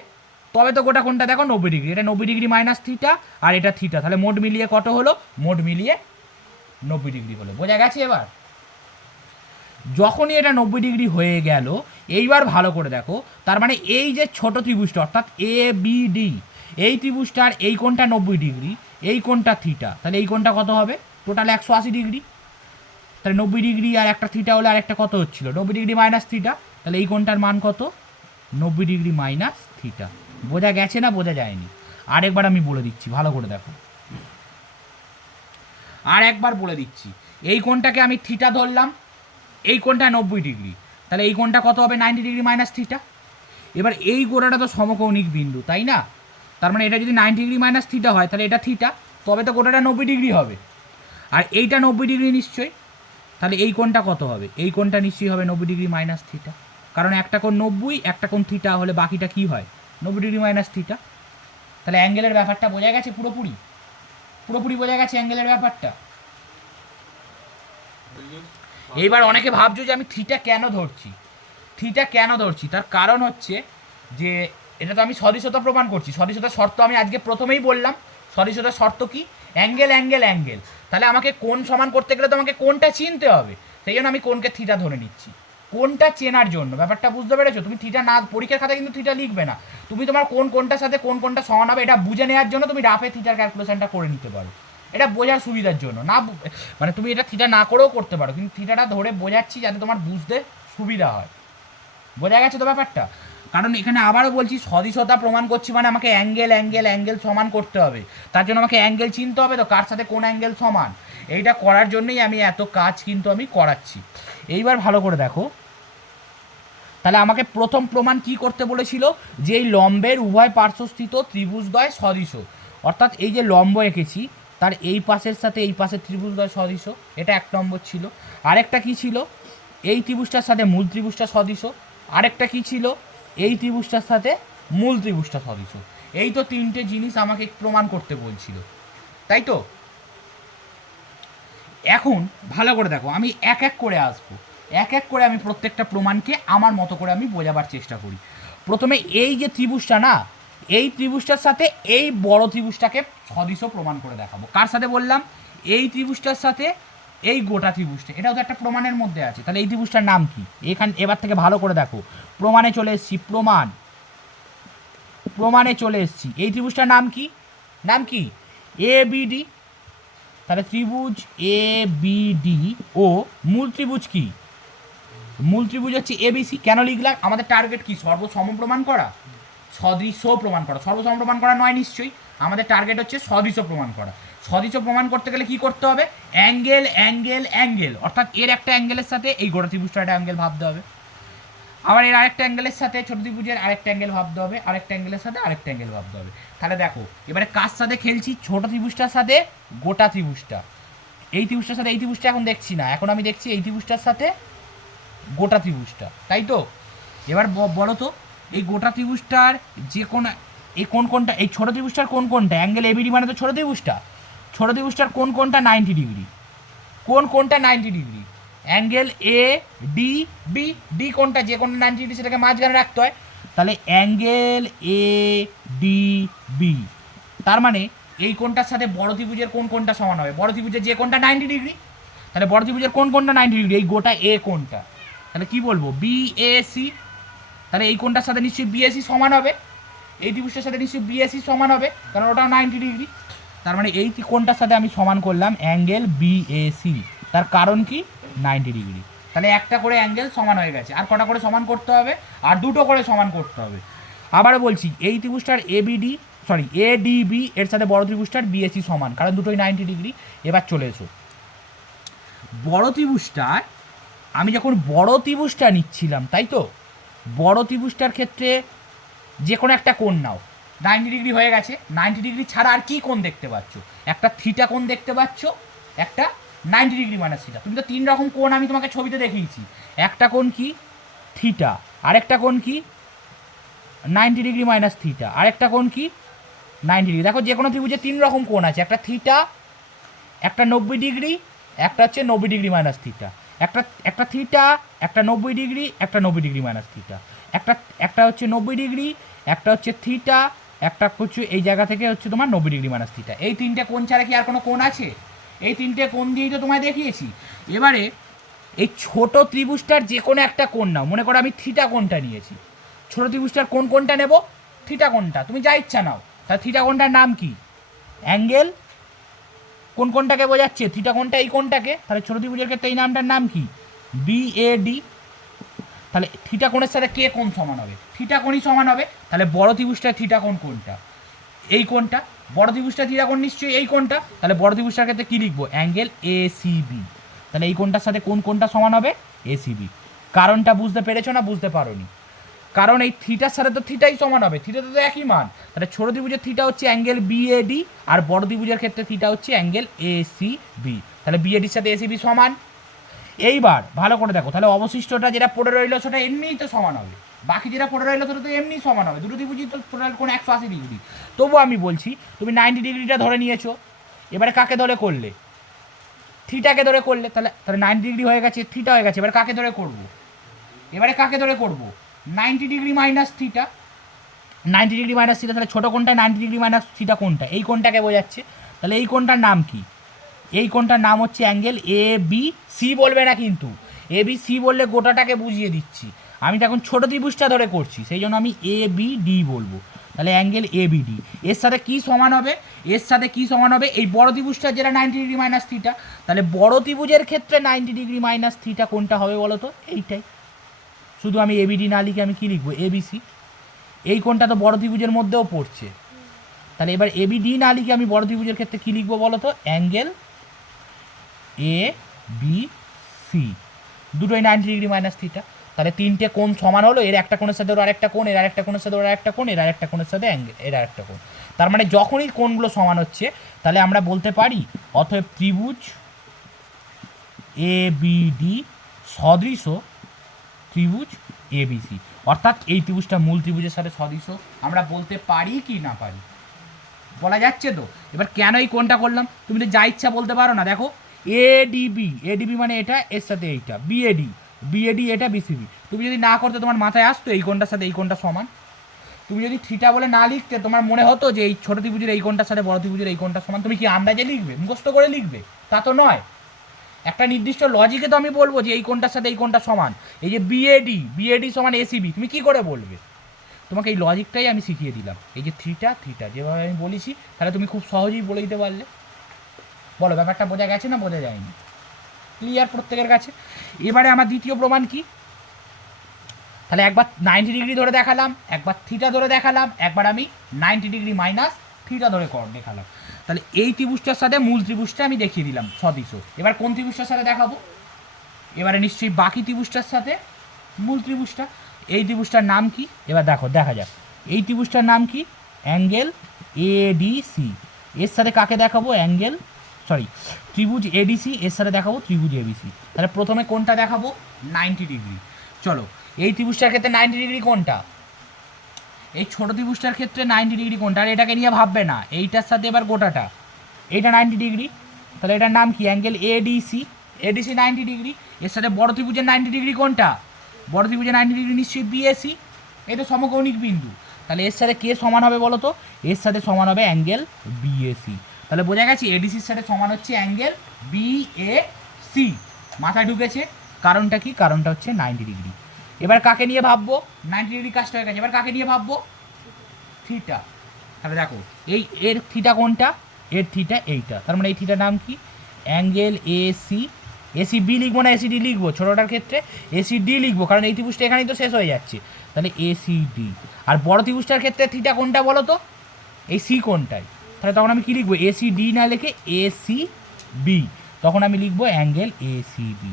তবে তো গোটা কোণটা দেখো 90 ডিগ্রি। এটা 90 ডিগ্রি মাইনাস থিটা আর এটা থিটা, তাহলে মোট মিলিয়ে কত হলো? মোট মিলিয়ে 90 ডিগ্রি হলো। বোঝা গেছে? এবার যখনই এটা 90 ডিগ্রি হয়ে গেল, এইবার ভালো করে দেখো, তার মানে এই যে ছোট ত্রিভুজটা অর্থাৎ এ বি ডি, এই ত্রিভুজটার এই কোণটা 90 ডিগ্রি, এই কোণটা থিটা, তাহলে এই কোণটা কত হবে? Total 180 degree. তাহলে 90 ডিগ্রি আর একটা থিটা হলে আর একটা কত হচ্ছিল? 90 ডিগ্রি মাইনাস থিটা। তাহলে এই কোণটার মান কত? 90 ডিগ্রি মাইনাস থিটা। বোঝা গেছে না বোঝা যায়নি? আরেকবার আমি বলে দিচ্ছি, ভালো করে দেখো, আর একবার বলে দিচ্ছি। এই কোণটাকে আমি থিটা ধরলাম, এই কোণটা 90 ডিগ্রি, তাহলে এই কোণটা কত হবে? 90 ডিগ্রি মাইনাস থিটা। এবার এই গোড়াটা তো সমকৌণিক বিন্দু, তাই না? তার মানে এটা যদি 90 ডিগ্রি মাইনাস থিটা হয়, তাহলে এটা থিটা, তবে তো গোটাটা 90 ডিগ্রি হবে। আর এইটা 90 ডিগ্রি নিশ্চয়ই, তাহলে এই কোণটা কত হবে? এই কোণটা নিশ্চয়ই হবে 90 ডিগ্রি মাইনাস থিটা, কারণ একটা কোণ 90, একটা কোণ থিটা হলে বাকিটা কি হয়? 90 ডিগ্রি মাইনাস থিটা। তাহলে অ্যাঙ্গেলের ব্যাপারটা বোঝা গেছে? পুরোপুরি পুরোপুরি বোঝা গেছে অ্যাঙ্গেলের ব্যাপারটা। এইবার অনেকে ভাবছো যে আমি থিটা কেন ধরছি। থিটা কেন ধরছি তার কারণ হচ্ছে যে এটা তো আমি সদৃশতা প্রমাণ করছি। সদৃশতার শর্ত আমি আজকে প্রথমেই বললাম। সদৃশতার শর্ত কি? Angle angle angle. তাহলে আমাকে কোণ সমান করতে গেলে তো আমাকে কোণটা চিনতে হবে, সেই জন্য আমি কোণকে থিটা ধরে নিচ্ছি। কোণটা চেনার জন্য, ব্যাপারটা বুঝতে পেরেছো? তুমি থিটা না, পরীক্ষার খাতায় কিন্তু থিটা লিখবে না, তুমি তোমার কোণটার সাথে কোণটা সমান হবে এটা বুঝে নেওয়ার জন্য তুমি রাফে থিটার ক্যালকুলেশনটা করে নিতে পারো। এটা বোঝার সুবিধার জন্য না, মানে তুমি এটা থিটা না করেও করতে পারো, কিন্তু থিটাটা ধরে বোঝাচ্ছি যাতে তোমার বুঝতে সুবিধা হয়। বোঝা গেছে তো ব্যাপারটা? কারণ এখানে আবারও বলছি, সদৃশতা প্রমাণ করছি মানে আমাকে অ্যাঙ্গেল অ্যাঙ্গেল অ্যাঙ্গেল সমান করতে হবে। তার জন্য আমাকে অ্যাঙ্গেল চিনতে হবে, তো কার সাথে কোন অ্যাঙ্গেল সমান, এইটা করার জন্যই আমি এত কাজ কিন্তু আমি করাচ্ছি। এইবার ভালো করে দেখো, তাহলে আমাকে প্রথম প্রমাণ কি করতে বলেছিল? যে এই লম্বের উভয় পার্শ্বস্থিত ত্রিভুজদ্বয় সদৃশ, অর্থাৎ এই যে লম্ব এঁকেছি তার এই পাশের সাথে এই পাশের ত্রিভুজদ্বয় সদৃশ, এটা এক নম্বর ছিল। আরেকটা কি ছিল? এই ত্রিভুজটার সাথে মূল ত্রিভুজটা সদৃশ। আরেকটা কি ছিল? এই ত্রিভুজটার সাথে মূল ত্রিভুজটা সদৃশ। এই তো তিনটে জিনিস আমাকে প্রমাণ করতে বলছিল, তাই তো? এখন ভালো করে দেখো, আমি এক এক করে আসবো, এক এক করে আমি প্রত্যেকটা প্রমাণকে আমার মতো করে আমি বোঝাবার চেষ্টা করি। প্রথমে এই যে ত্রিভুজটা না, এই ত্রিভুজটার সাথে এই বড় ত্রিভুজটাকে সদৃশ প্রমাণ করে দেখাবো। কার সাথে বললাম? এই ত্রিভুজটার সাথে এই গোটা ত্রিভুজটা, এটাও তো একটা প্রমাণের মধ্যে আছে। তাহলে এই ত্রিভুজটার নাম কি? এবার থেকে ভালো করে দেখো, প্রমাণে চলে এসেছি, প্রমাণে চলে এসেছি। এই ত্রিভুজটার নাম কি? নাম কি? A B D. তাহলে ত্রিভুজ এ বি ডি ও মূল ত্রিভুজ কি? মূল ত্রিভুজ হচ্ছে এবিসি। কেন লিখলাম? আমাদের টার্গেট কি? সর্বসম প্রমাণ করা, সদৃশ প্রমাণ করা। সর্বসম প্রমাণ করা নয় নিশ্চয়ই, আমাদের টার্গেট হচ্ছে সদৃশ প্রমাণ করা। সদৃশ প্রমাণ করতে গেলে কি করতে হবে? অ্যাঙ্গেল অ্যাঙ্গেল অ্যাঙ্গেল, অর্থাৎ এর একটা অ্যাঙ্গেলের সাথে এই গোটা ত্রিভুজটার একটা অ্যাঙ্গেল ভাবতে হবে, আবার এর আরেকটা অ্যাঙ্গেলের সাথে ছোট ত্রিভুজের আরেকটা অ্যাঙ্গেল ভাবতে হবে, আরেকটা অ্যাঙ্গেলের সাথে আরেকটা অ্যাঙ্গেল ভাবতে হবে। তাহলে দেখো এবারে কার সাথে খেলছি? ছোট ত্রিভুজটার সাথে গোটা ত্রিভুজটা। এই ত্রিভুজটার সাথে এই ত্রিভুজটা এখন দেখছি না, এখন আমি দেখছি এই ত্রিভুজটার সাথে গোটা ত্রিভুজটা, তাই তো? এবার বলো তো, এই গোটা ত্রিভুজটার যে কোন এই কোনটা, এই ছোট ত্রিভুজটার কোনটা অ্যাঙ্গেল এবিডি মানে তো ছোট ত্রিভুজটা, ছোট ত্রিভুজটার কোনটা 90 ডিগ্রি, কোনটা 90 degree? Angle A D B. D কোনটা? যে কোনটা 90 ডিগ্রি সেটাকে মাঝখানে রাখতে হয়। তাহলে অ্যাঙ্গেল এ ডি বি, তার মানে এই কোনটার সাথে বড় ত্রিভুজের কোনটা সমান হবে? বড় ত্রিভুজের যে কোনটা 90 ডিগ্রি, তাহলে বড় ত্রিভুজের কোনটা 90 ডিগ্রি? এই গোটা এ কোনটা, তাহলে কি বলবো? বিএসি। তাহলে এই কোনটার সাথে নিশ্চয়ই বিএসি সমান হবে, এই ত্রিভুজটার সাথে নিশ্চয়ই বিএসি সমান হবে, কারণ ওটাও 90 ডিগ্রি। তার মানে এই কোনটার সাথে আমি সমান করলাম অ্যাঙ্গেল বিএসি, তার কারণ কি? 90 ডিগ্রি। তাহলে একটা করে অ্যাঙ্গেল সমান হয়ে গেছে। আর কটা করে সমান করতে হবে? আর দুটো করে সমান করতে হবে। আবারও বলছি, এই ত্রিভুজটার এডিবি এর সাথে বড় ত্রিভুজটার বিএসি সমান, কারণ দুটোই 90 ডিগ্রি। এবার চলে এসো বড় ত্রিভুজটার, আমি যখন বড় ত্রিভুজটা নিচ্ছিলাম, তাই তো বড় ত্রিভুজটার ক্ষেত্রে যে কোনো একটা কোণ নাও। 90 ডিগ্রি হয়ে গেছে। 90 ডিগ্রি ছাড়া আর কি কোণ দেখতে পাচ্ছ? একটা থিটা কোণ দেখতে পাচ্ছ, একটা 90 ডিগ্রি মাইনাস থিটা। তুমি তো 3 রকম কোণ আমি তোমাকে ছবিতে দেখিয়েছি। একটা কোণ কি? থিটা। আরেকটা কোণ কি? 90 ডিগ্রি মাইনাস থিটা। আরেকটা কোণ কি? 90 ডিগ্রি। দেখো যে কোনো ত্রিভুজে 3 রকম কোণ আছে, একটা থিটা, একটা 90 ডিগ্রি, একটা হচ্ছে 90 ডিগ্রি মাইনাস থিটা। একটা থিটা, একটা 90 ডিগ্রি, একটা 90 ডিগ্রি মাইনাস থিটা। একটা হচ্ছে 90 ডিগ্রি, একটা হচ্ছে থিটা, একটা হচ্ছে এই জায়গা থেকে হচ্ছে তোমার 90 ডিগ্রি মাইনাস থিটা। এই তিনটে কোণ ছাড়া কি আর কোনো কোণ আছে? এই তিনটে কোণ দিয়েই তো তোমায় দেখিয়েছি। এবারে এই ছোট ত্রিভুজটার যে কোনো একটা কোণ নাও। মনে করো আমি থিটা কোণটা নিয়েছি। ছোট ত্রিভুজটার কোণটা নেব? থিটা কোণটা। তুমি যা ইচ্ছা নাও। তাহলে থিটা কোণটার নাম কি? অ্যাঙ্গেল। কোনটাকে বোঝাচ্ছে? থিটা কোণটা এই কোণটাকে। তাহলে ছোট ত্রিভুজের ক্ষেত্রে এই নামটার নাম কি? বিএডি। তাহলে থিটা কোণের সাথে কে কোণ সমান হবে? থিটা কোণই সমান হবে। তাহলে বড় ত্রিভুজটার থিটা কোণ কোনটা? এই কোণটা। বড় ত্রিভুজটা থিটা কোণ নিশ্চয়ই এই কোণটা। তাহলে বড় ত্রিভুজটার ক্ষেত্রে কী লিখবো? Angle ACB. তাহলে এই কোণটার সাথে কোণটা সমান হবে? এসিবি। কারণটা বুঝতে পেরেছো না বুঝতে পারোনি? কারণ এই থিটার সাথে তো থিটাই সমান হবে, থিটা তো একই মান। তাহলে ছোট ত্রিভুজের থিটা হচ্ছে অ্যাঙ্গেল বিএডি, আর বড় ত্রিভুজের ক্ষেত্রে থিটা হচ্ছে অ্যাঙ্গেল এসিবি। তাহলে বিএডির সাথে এসিবি সমান। এইবার ভালো করে দেখো, তাহলে অবশিষ্টটা যেটা পড়ে রইলো সেটা এমনিই তো সমান হবে। বাকি যেটা পড়ে রইলো সেটা তো এমনিই সমান হবে। দুটো ত্রিভুজই তো টোটাল কোণ 180 ডিগ্রি। তবু আমি বলছি, তুমি 90 ডিগ্রিটা ধরে নিয়েছো, এবারে কাকে ধরে করলে? থিটাকে ধরে করলে। তাহলে 90 ডিগ্রি হয়ে গেছে, থিটা হয়ে গেছে। এবারে কাকে ধরে করবো? 90 degree minus theta. 90 degree minus theta, তাহলে ছোটো কোণটা 90 ডিগ্রি মাইনাস থিটা কোণটা এই কোণটাকে বোঝাচ্ছে। তাহলে এই কোণটার নাম কি? এই কোণটার নাম হচ্ছে অ্যাঙ্গেল এ বি সি। বলবে না কিন্তু, এ বি সি বললে গোটাটাকে বুঝিয়ে দিচ্ছি। আমি তো এখন ছোটো ত্রিভুজটা ধরে করছি, সেই জন্য আমি এ বি ডি বলবো। তাহলে অ্যাঙ্গেল এ বি ডি এর সাথে কী সমান হবে? এর সাথে কী সমান হবে? এই বড় ত্রিভুজটা যেটা 90 ডিগ্রি মাইনাস থিটা। তাহলে বড় ত্রিভুজের ক্ষেত্রে 90 ডিগ্রি মাইনাস থিটা কোনটা হবে বলো তো? এইটাই। শুধু আমি এবিডি না লিখে আমি কী লিখবো? এবিসি। এই কোণটা তো বড় ত্রিভুজের মধ্যেও পড়ছে। তাহলে এবার এবিডি না লিখে আমি বড় ত্রিভুজের ক্ষেত্রে কী লিখবো বলো তো? Angle A B C. দুটোই 90 ডিগ্রি মাইনাস থিটা। তাহলে তিনটে কোণ সমান হলো। এর একটা কোণের সাথে ওর আরেকটা কোণ, এর আরেকটা কোণের সাথে ওর আরেকটা কোণ, এর আরেকটা কোণের সাথে এর আরেকটা কোণ। তার মানে যখনই কোণগুলো সমান হচ্ছে, তাহলে আমরা বলতে পারি অতএব ত্রিভুজ এ বি ডি সদৃশ ত্রিভুজ এবিসি। অর্থাৎ এই ত্রিভুজটা মূল ত্রিভুজের সাথে সদৃশ। আমরা বলতে পারি কি না পারি? বলা যাচ্ছে তো। এবার কেন এই কোণটা করলাম তুমি তো যা ইচ্ছা বলতে পারো না। দেখো এডিবি মানে এটা, এর সাথে এইটা, বিএডি এটা, বিসিবি। তুমি যদি না করতে তোমার মাথায় আসতো এই কোণটার সাথে এই কোণটা সমান। তুমি যদি থিটা বলে না লিখতে, তোমার মনে হতো যে এই ছোটো ত্রিভুজের এই কোণটার সাথে বড় ত্রিভুজের এই কোণটা সমান। তুমি কি আন্দাজে লিখবে, মুখস্থ করে লিখবে? তা তো নয়। একটা নির্দিষ্ট লজিকে তো আমি বলবো যে এই কোণটার সাথে এই কোণটা সমান। এই যে বিএডি সমান এসিবি, তুমি কি করে বলবে? তোমাকে এই লজিকটাই আমি শিখিয়ে দিলাম। এই যে থিটা যেভাবে আমি বলেছি, তাহলে তুমি খুব সহজেই বলে দিতে পারলে। বলো, ব্যাপারটা বোঝা গেছে না বোঝা যায়নি? ক্লিয়ার প্রত্যেকের কাছে? এবারে আমার দ্বিতীয় প্রমাণ কি? তাহলে একবার 90 ডিগ্রি ধরে দেখালাম, একবার থিটা ধরে দেখালাম, একবার আমি 90 ডিগ্রি মাইনাস থিটা ধরে দেখালাম। তাহলে এই ত্রিভুজটার সাথে মূল ত্রিভুজটা আমি দেখিয়ে দিলাম সদৃশ। এবার কোন ত্রিভুজটার সাথে দেখাবো? এবারে নিশ্চয়ই বাকি ত্রিভুজটার সাথে মূল ত্রিভুজটা। এই ত্রিভুজটার নাম কি? এবার দেখা যাক এই ত্রিভুজটার নাম কি? Angle ADC. এর সাথে কাকে দেখাবো? ত্রিভুজ এডিসি। এর সাথে দেখাবো ত্রিভুজ এবিসি। তাহলে প্রথমে কোনটা দেখাবো? 90 ডিগ্রি। চলো, এই ত্রিভুজটার ক্ষেত্রে 90 ডিগ্রি কোনটা? এই ছোট ত্রিভুজটার ক্ষেত্রে 90 ডিগ্রি কোনটা? আর এটাকে নিয়ে ভাববে না, এইটার সাথে এবার গোটাটা, এইটা 90 ডিগ্রি। তাহলে এটার নাম কি? Angle ADC. 90 ডিগ্রি। এর সাথে বড় ত্রিভুজের 90 ডিগ্রি কোনটা? বড় ত্রিভুজের 90 ডিগ্রি নিশ্চয়ই বিএসি। এই তো সমকৌণিক বিন্দু। তাহলে এর সাথে কে সমান হবে বলো তো? এর সাথে সমান হবে অ্যাঙ্গেল বিএসি। তাহলে বোঝা গেছে এডিসির সাথে সমান হচ্ছে অ্যাঙ্গেল বিএসি। মাথায় ঢুকেছে? কারণটা কি? কারণটা হচ্ছে 90 ডিগ্রি। এবার কাকে নিয়ে ভাববো? 90 ডিগ্রি কাজটা হয়ে গেছে, এবার কাকে নিয়ে ভাববো? থিটা। তাহলে দেখো এর থিটা কোনটা? এর থিটা এইটা। তার মানে এই থিটার নাম কি? অ্যাঙ্গেল এসি এসি বি লিখবো না এসি ডি লিখবো? ছোটোটার ক্ষেত্রে এসি ডি লিখবো, কারণ এই ত্রিভুজটা এখানেই তো শেষ হয়ে যাচ্ছে, তাহলে এসি ডি। আর বড় ত্রিভুজটার ক্ষেত্রে থিটা কোনটা বলো তো? এই সি কোনটাই, তাহলে তখন আমি কী লিখবো? এসি ডি না লিখে এসি বি, তখন আমি লিখবো অ্যাঙ্গেল এসি বি।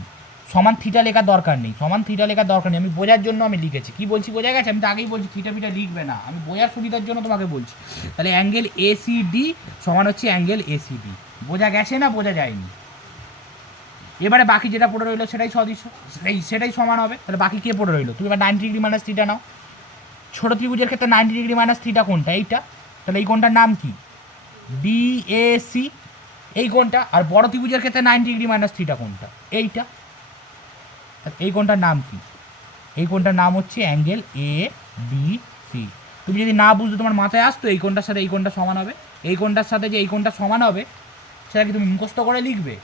সমান থিটা লেখার দরকার নেই, সমান থিটা লেখার দরকার নেই, আমি বোঝার জন্য আমি লিখেছি। কি বলছি বোঝা গেছে? আমি তো আগেই বলছি থিটা ফিটা লিখবে না, আমি বোঝার সুবিধার জন্য তোমাকে বলছি। তাহলে অ্যাঙ্গেল এসি ডি সমান হচ্ছে অ্যাঙ্গেল এসি বি। বোঝা গেছে না বোঝা যায়নি? এবারে বাকি যেটা পড়ে রইলো সেটাই সদৃশ, সেটাই সমান হবে। তাহলে বাকি কে পড়ে রইলো? তুমি এবার 90 ডিগ্রি মাইনাস থিটা নাও। ছোটো ত্রিভুজের ক্ষেত্রে 90 ডিগ্রি মাইনাস থিটা কোনটা? এইটা। তাহলে এই কোনটার নাম কি? ডিএসি, এই কোনটা। আর বড় ত্রিভুজের ক্ষেত্রে 90 ডিগ্রি মাইনাস থিটা কোনটা? এইটা। এই কোনটার নাম কি? এই কোনটার নাম হচ্ছে অ্যাঙ্গেল এ বি সি। তুমি যদি না বুঝতে তোমার মাথায় আসতো এই কোনটার সাথে এই কোনটা সমান হবে, এই কোনটার সাথে যে এই কোনটা সমান হবে সেটা কি তুমি মুখস্থ করে লিখবে?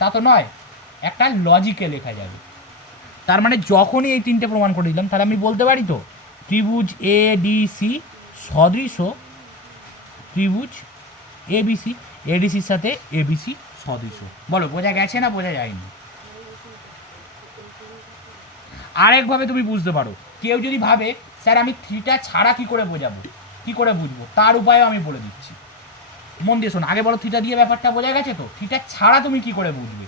তা তো নয়, একটা লজিকে লেখা যাবে। তার মানে যখনই এই তিনটে প্রমাণ করে দিলাম, তাহলে আমি বলতে পারি তো ত্রিভুজ এ ডি সি সদৃশ ত্রিভুজ এবিসি, এডিসির সাথে এবিসি সদৃশ। বলো বোঝা গেছে না বোঝা যায়নি? আরেকভাবে তুমি বুঝতে পারো, কেউ যদি ভাবে স্যার আমি থিটা ছাড়া কী করে বোঝাবো, কী করে বুঝবো, তার উপায়ও আমি বলে দিচ্ছি। মন দিয়ে শোনো, আগে বলো থিটা দিয়ে ব্যাপারটা বোঝা গেছে তো? থিটা ছাড়া তুমি কী করে বুঝবে?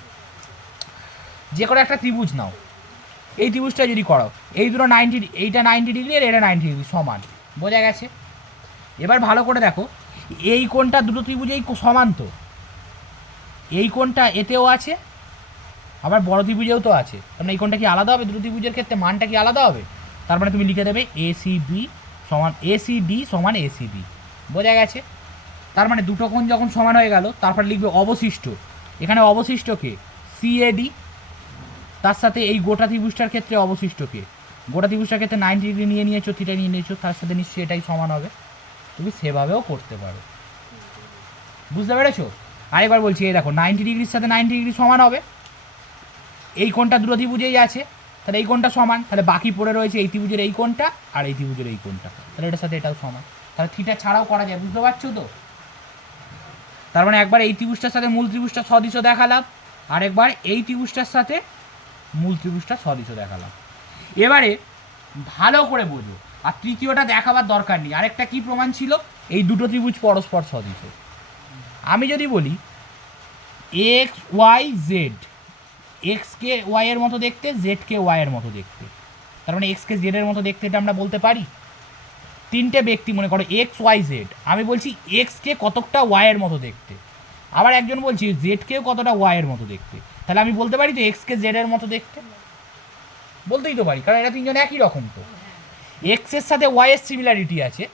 যে কোনো একটা ত্রিভুজ নাও, এই ত্রিভুজটা যদি করো, এই দুটো 90, এইটা 90 ডিগ্রি আর এটা 90 ডিগ্রি সমান, বোঝা গেছে? এবার ভালো করে দেখো, এই কোণটা দুটো ত্রিভুজেই সমান তো, এই কোণটা এতেও আছে আবার বড় ত্রিভুজেও তো আছে, তার এই কোণটা কি আলাদা হবে? দুটো ত্রিভুজের ক্ষেত্রে মানটা কি আলাদা হবে? তার মানে তুমি লিখে দেবে এসিবি সমান এসিডি সমান এসিবি, বোঝা গেছে? তার মানে দুটো কোণ যখন সমান হয়ে গেল, তারপর লিখবে অবশিষ্ট। এখানে অবশিষ্ট কে? সিএডি। তার সাথে এই গোটা ত্রিভুজটার ক্ষেত্রে অবশিষ্ট কে? গোটা ত্রিভুজটার ক্ষেত্রে 90 ডিগ্রি নিয়ে নিয়েছো, থিটা নিয়ে নিয়েছো, তার সাথে নিশ্চয়ই এটাই সমান হবে। তুমি সেভাবেও করতে পারো, বুঝতে পেরেছো? আরেকবার বলছি, এই দেখো 90 ডিগ্রির সাথে 90 ডিগ্রি সমান হবে, এই কোণটা দুটো ত্রিভুজেই আছে, তাহলে এই কোণটা সমান, তাহলে বাকি পড়ে রয়েছে এই ত্রিভুজের এই কোণটা আর এই ত্রিভুজের এই কোণটা, তাহলে এটার সাথে এটাও সমান। তাহলে থিটা ছাড়াও করা যায়, বুঝতে পারছো তো? তার মানে একবার এই ত্রিভুজটার সাথে মূল ত্রিভুজটা সদৃশ দেখালাম, আর একবার এই ত্রিভুজটার সাথে মূল ত্রিভুজটা সদৃশ দেখালাম। এবারে ভালো করে বোঝো, আর তৃতীয়টা দেখাবার দরকার নেই। আরেকটা কি প্রমাণ ছিল? এই দুটো ত্রিভুজ পরস্পর সদৃশ। আমি যদি বলি এক্স ওয়াই জেড, এক্সকে ওয়াইয়ের মতো দেখতে, জেডকে ওয়াইয়ের মতো দেখতে, তার মানে এক্সকে জেডের মতো দেখতে, এটা আমরা বলতে পারি। তিনটে ব্যক্তি মনে করো এক্স ওয়াই জেড, আমি বলছি এক্সকে কতকটা ওয়াইয়ের মতো দেখতে, আবার একজন বলছি জেডকেও কতটা ওয়াইয়ের মতো দেখতে, তাহলে আমি বলতে পারি তো এক্সকে জেডের মতো দেখতে? বলতেই তো পারি, কারণ এরা তিনজন একই রকম। তো এক্সের সাথে ওয়াইয়ের সিমিলারিটি আছে,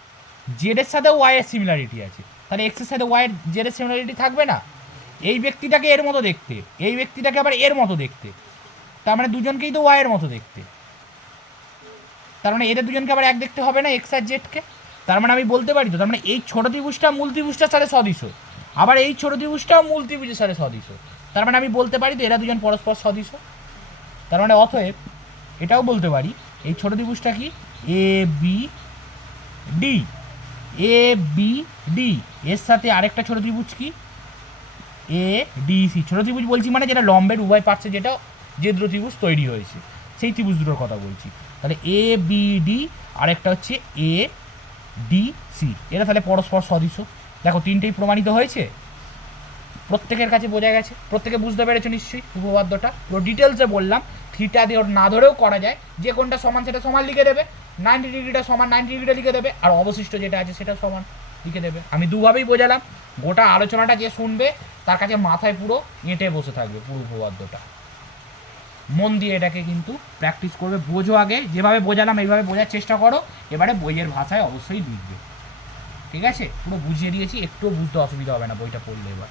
জেডের সাথেও ওয়াইয়ের সিমিলারিটি আছে, তাহলে এক্সের সাথে ওয়াইয়ের জেডের সিমিলারিটি থাকবে না? এই ব্যক্তিটাকে এর মতো দেখতে, এই ব্যক্তিটাকে আবার এর মতো দেখতে, তার মানে দুজনকেই তো ওয়াইয়ের মতো দেখতে, তার মানে এদের দুজনকে আবার এক দেখতে হবে না এক্স আর জেডকে? তার মানে আমি বলতে পারি তো, তার মানে এই ছোটো ত্রিভুজটা মূল ত্রিভুজটার সাথে সদৃশ, আবার এই ছোটো ত্রিভুজটাও মূল ত্রিভুজের সাথে সদৃশ, তার মানে আমি বলতে পারি তো এরা দুজন পরস্পর সদৃশ। তার মানে অতএব এটাও বলতে পারি এই ছোটো ত্রিভুজটা কি A B D, A B D এর সাথে আরেকটা ছোটো ত্রিভুজ কি এ ডি সি। ছোটো ত্রিভুজ বলছি মানে যেটা লম্বের উভয় পার্শ্বে যেটা যে দুটো ত্রিভুজ তৈরি হয়েছে সেই ত্রিভুজ দুটোর কথা বলছি। তাহলে এ বি ডি আরেকটা হচ্ছে এ ডি সি, এরা তাহলে পরস্পর সদৃশ। দেখো তিনটেই প্রমাণিত হয়েছে, প্রত্যেকের কাছে বোঝা গেছে, প্রত্যেকে বুঝতে পেরেছো নিশ্চয়ই উপপাদ্যটা? পুরো ডিটেলসে বললাম, থিটা দিয়ে না ধরেও করা যায়, যে কোনটা সমান সেটা সমান লিখে দেবে, 90 ডিগ্রিটা সমান 90 ডিগ্রিটা লিখে দেবে, আর অবশিষ্ট যেটা আছে সেটা সমান লিখে দেবে। আমি দুভাবেই বোঝালাম, গোটা আলোচনাটা যে শুনবে তার কাছে মাথায় পুরো এঁটে বসে থাকবে পুরো উপপাদ্যটা। মন দিয়ে এটাকে কিন্তু প্র্যাকটিস করবে, বোঝো আগে, যেভাবে বোঝালাম এইভাবে বোঝার চেষ্টা করো, এবারে বইয়ের ভাষায় অবশ্যই লিখবে, ঠিক আছে? পুরো বুঝিয়ে দিয়েছি, একটুও বুঝতে অসুবিধা হবে না বইটা পড়লে এবার।